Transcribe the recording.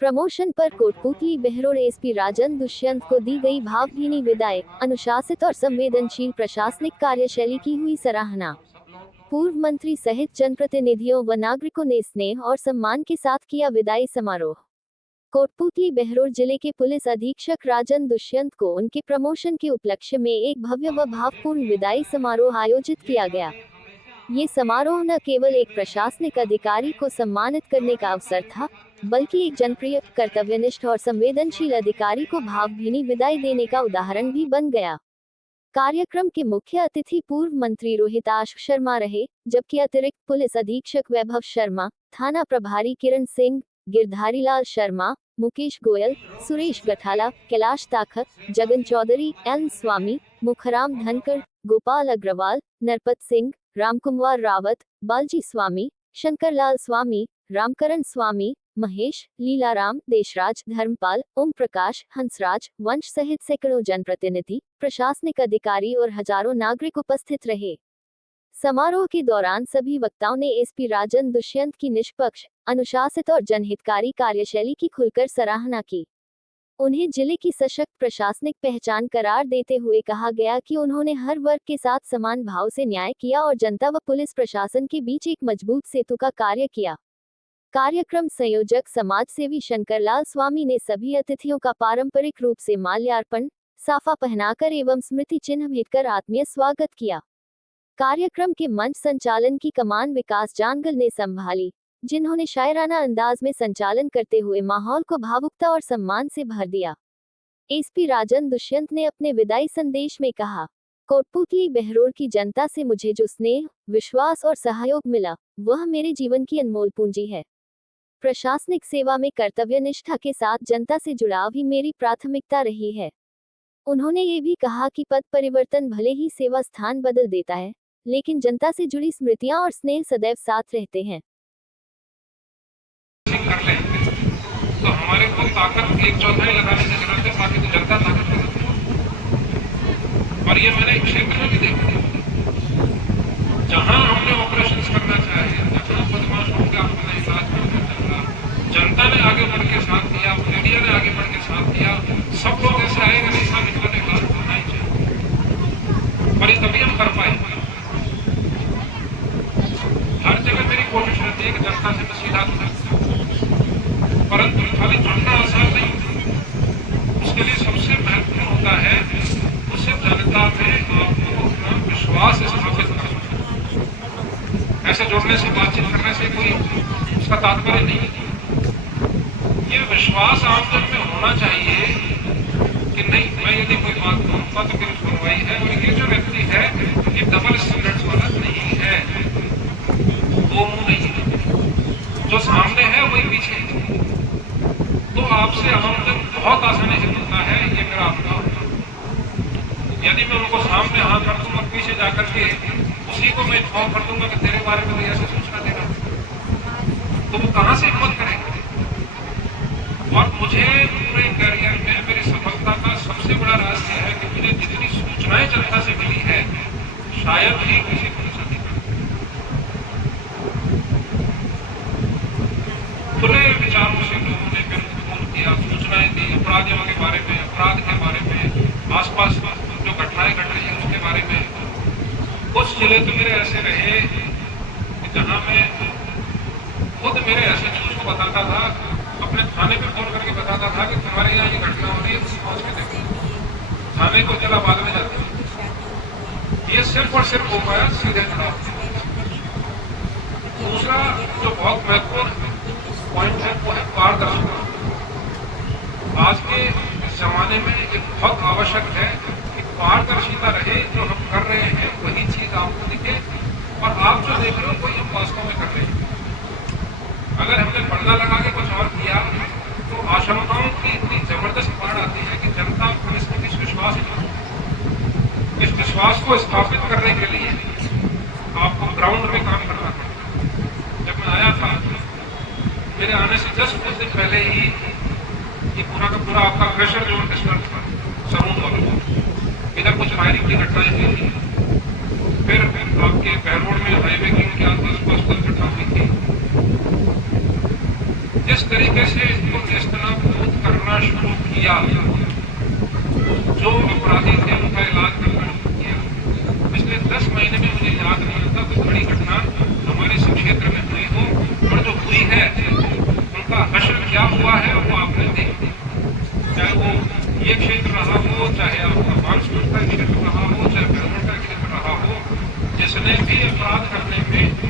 Promotion पर Kotputli Behror SP राजन दुष्यंत को दी गई भावभीनी विदाई। अनुशासित और संवेदनशील प्रशासनिक कार्यशैली की हुई सराहना। पूर्व मंत्री सहित जनप्रतिनिधियों व नागरिकों ने स्नेह और सम्मान के साथ किया विदाई समारोह। कोटपुतली बहरोड जिले के पुलिस अधीक्षक राजन दुष्यंत को उनके प्रमोशन के उपलक्ष्य में एक भव्य व भावपूर्ण विदाई समारोह आयोजित किया गया। ये समारोह न केवल एक प्रशासनिक अधिकारी को सम्मानित करने का अवसर था, बल्कि एक जनप्रिय, कर्तव्यनिष्ठ और संवेदनशील अधिकारी को भावभीनी विदाई देने का उदाहरण भी बन गया। कार्यक्रम के मुख्य अतिथि पूर्व मंत्री रोहिताश शर्मा रहे, जबकि अतिरिक्त पुलिस अधीक्षक वैभव शर्मा, थाना प्रभारी किरण सिंह, गिरधारीलाल शर्मा, मुकेश गोयल, सुरेश गठाला, कैलाश ताखत, जगन चौधरी, एल स्वामी, मुखराम धनकर, गोपाल अग्रवाल, नरपत सिंह, रामकुमार रावत, बालजी स्वामी, शंकरलाल स्वामी, रामकरण स्वामी, महेश, लीलाराम, देशराज, धर्मपाल, ओम प्रकाश, हंसराज, वंश सहित सैकड़ों जनप्रतिनिधि, प्रशासनिक अधिकारी और हजारों नागरिक उपस्थित रहे। समारोह के दौरान सभी वक्ताओं ने एसपी राजन दुष्यंत की निष्पक्ष, अनुशासित और जनहितकारी कार्यशैली की खुलकर सराहना की। उन्हें जिले की सशक्त प्रशासनिक पहचान करार देते हुए कहा गया कि उन्होंने हर वर्ग के साथ समान भाव से न्याय किया और जनता व पुलिस प्रशासन के बीच एक मजबूत सेतु का कार्य किया। कार्यक्रम संयोजक समाजसेवी शंकरलाल स्वामी ने सभी अतिथियों का पारंपरिक रूप से माल्यार्पण, साफा पहनाकर एवं स्मृति चिन्ह भेंटकर आत्मीय स्वागत किया। कार्यक्रम के मंच संचालन की कमान विकास जानगल ने संभाली, जिन्होंने शायराना अंदाज में संचालन करते हुए माहौल को भावुकता और सम्मान से भर दिया। एसपी राजन दुष्यंत ने अपने विदाई संदेश में कहा, कोटपुतली बहरोड की जनता से मुझे जो स्नेह, विश्वास और सहयोग मिला, वह मेरे जीवन की अनमोल पूंजी है। प्रशासनिक सेवा में कर्तव्यनिष्ठा के साथ जनता से जुड़ाव ही मेरी प्राथमिकता रही है। उन्होंने ये भी कहा कि पद परिवर्तन भले ही सेवा स्थान बदल देता है, लेकिन जनता से जुड़ी स्मृतियां और स्नेह सदैव साथ रहते हैं। कर लें तो हमारे को ताकत 1/4 लगाने की जरूरत है, बाकी तो जनता ताकत लगाती है। और ये मैंने क्षेत्र में भी देखा, जहां हमने ऑपरेशन करना चाहे, जहां बदमाशों का अपना इलाज करना चला, जनता ने आगे बढ़ के साथ दिया, मीडिया ने आगे बढ़ के साथ दिया। सब लोग ऐसे आएगा नहीं, सब निकलने का होना ही चाहिए, पर तभी हम कर पाएंगे। हर जगह मेरी कोशिश रहती है कि जनता से मैं सीधा जुड़ा, परंतु खाली जुड़ना आसान नहीं, उसके लिए सबसे महत्वपूर्ण होता है उसे जनता में आपको अपना विश्वास स्थापित करना। ऐसे जुड़ने से, बातचीत करने से कोई उसका तात्पर्य नहीं है। ये विश्वास आमजन में होना चाहिए कि नहीं, मैं यदि कोई बात कहूँगा तो मेरी सुनवाई है, और ये जो व्यक्ति है ये डबल स्टैंडर्ड्स वाला नहीं है, दो मुंह नहीं है, जो सामने है वही पीछे है। तो आपसे आमदन बहुत आसानी से मिलता है, ये मेरा अनुभव है। यदि मैं उनको सामने हाथ कर दूंगा, पीछे जाकर के उसी को मैं इन्फॉर्म कर दूंगा कि तेरे बारे में कोई ऐसे सूचना देगा, तो वो कहां से हिम्मत करेंगे। और मुझे पूरे करियर में मेरी सफलता का सबसे बड़ा राज है कि मुझे जितनी सूचनाएं जनता से मिली है, शायद ही किसी पुलिस अधिकारी खुले विचारों से लोगों ने मेरे को फोन किया, सूचनाएं दी, अपराधियों के बारे में, अपराध के बारे में, आसपास जो घटनाएं घट रही है उसके बारे में। कुछ जिले तो मेरे ऐसे रहे कि जहां मैं खुद मेरे एसएचओ को बताता था, अपने थाने पे फोन करके बताता था कि तुम्हारे यहाँ ये घटना हो रही है, तुम पहुंच के देखो। थाने को चला बाद में जाते हैं। ये सिर्फ और सिर्फ हो पाया सीधे चुनाव। दूसरा जो बहुत महत्वपूर्ण पॉइंट है वो है पारदर्शिता। आज के जमाने में ये बहुत आवश्यक है कि पारदर्शिता रहे, जो हम कर रहे हैं वही चीज आपको दिखे, और आप जो देख रहे हो वही हम वास्तव में कर रहे हैं। अगर हमने पर्दा लगा के कुछ और किया तो आशंकाओं की इतनी जबरदस्त बाढ़ आती है कि जनता पुलिस में विश्वास नहीं। इस विश्वास को स्थापित करने के लिए आपको ग्राउंड में काम करना पड़ता। जब मैं आया था, मेरे आने से जस्ट कुछ दिन पहले ही ये पूरा का पूरा आपका प्रेशर जोन डिस्टर्ब था समूह वालों, इधर कुछ फायरिंग की घटनाएं हुई थी, फिर आपके बहरोड में हाईवे की उनके आसपास घटना हुई थी। जिस जिस तरीके से इनको नेस्तनाबूद करना शुरू किया, जो अपराधी थे उनका इलाज करना शुरू किया। पिछले 10 महीने में मुझे याद नहीं आता कोई बड़ी घटना हमारे इस क्षेत्र में हुई हो, और जो हुई है उनका हश्र क्या हुआ है वो आपने देखा। चाहे वो ये क्षेत्र रहा हो, चाहे आपका बांसपुर का क्षेत्र रहा हो, चाहे भरमौर का क्षेत्र रहा हो, जिसने भी अपराध करने में